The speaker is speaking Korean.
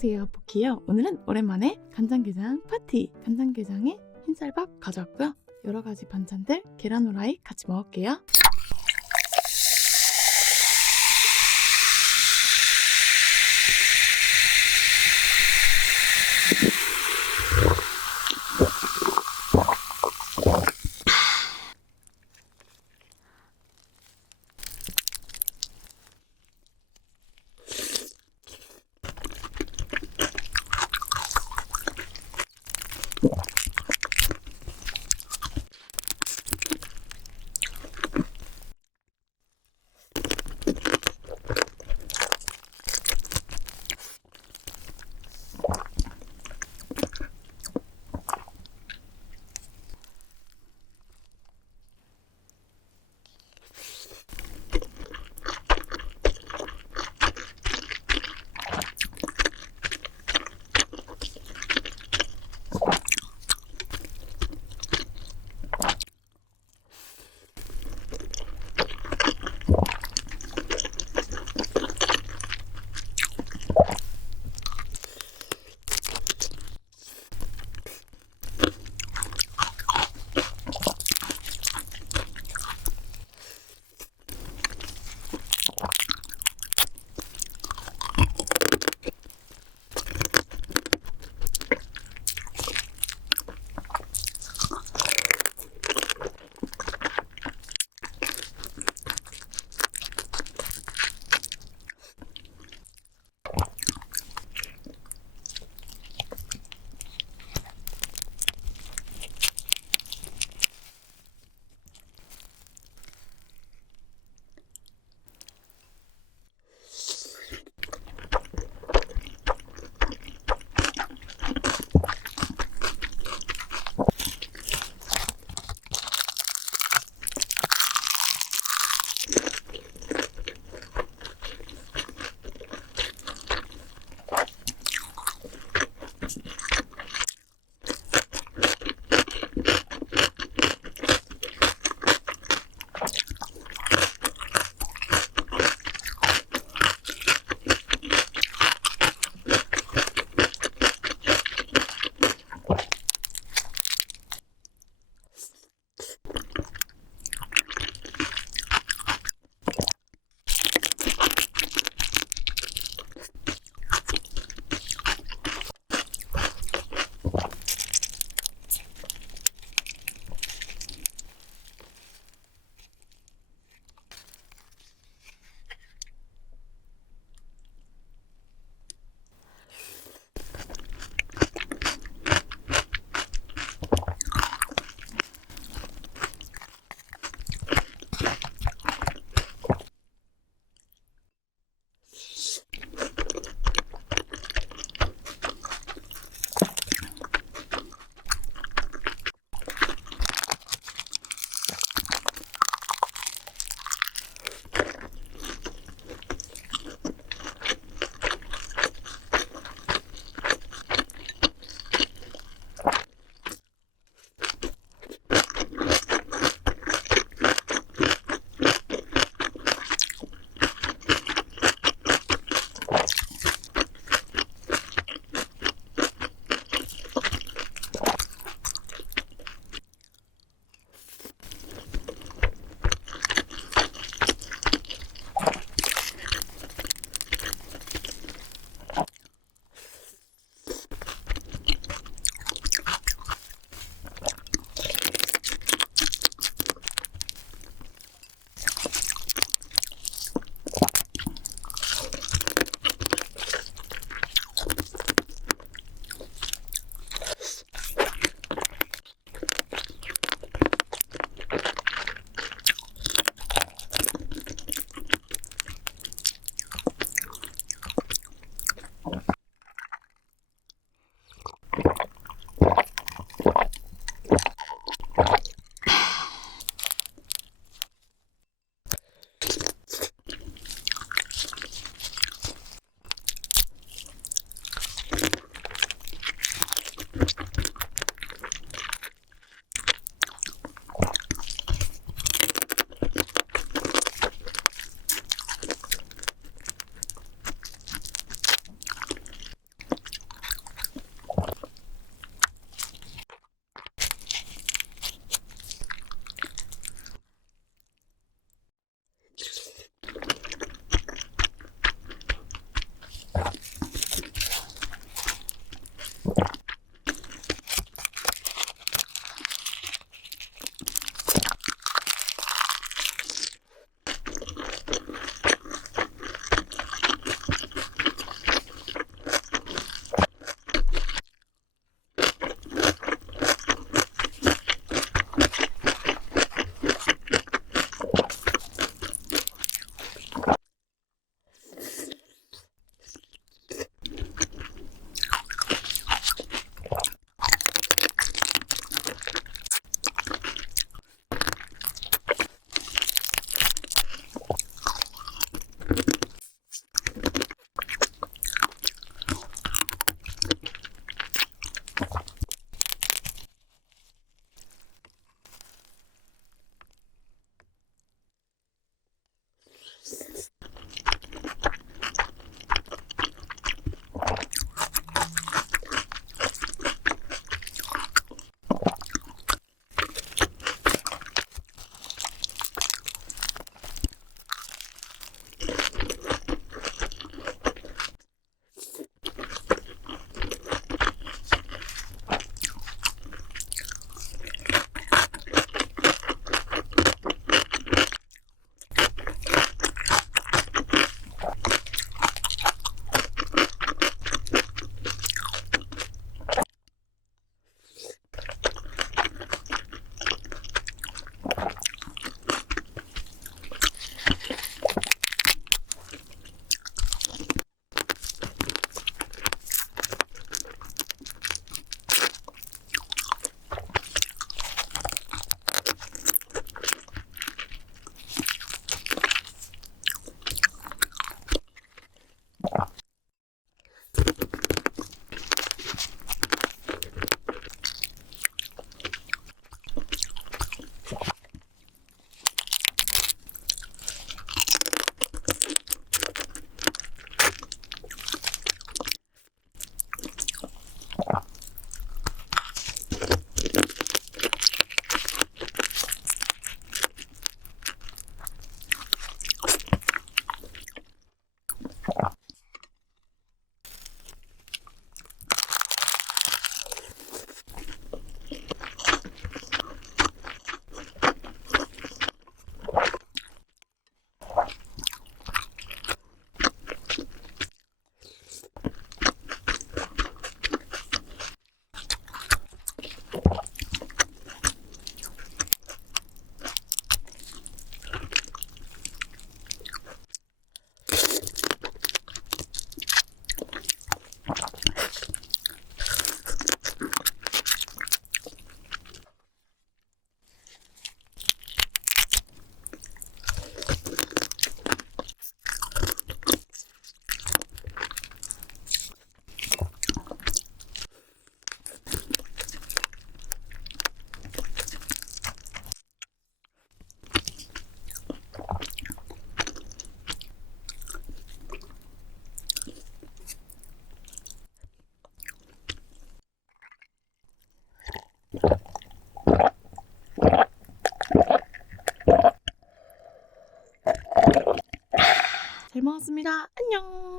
안녕하세요 포키요. 오늘은 오랜만에 간장게장 파티. 간장게장에 흰쌀밥 가져왔고요. 여러가지 반찬들 계란 후라이 같이 먹을게요 잘 먹었습니다. 안녕.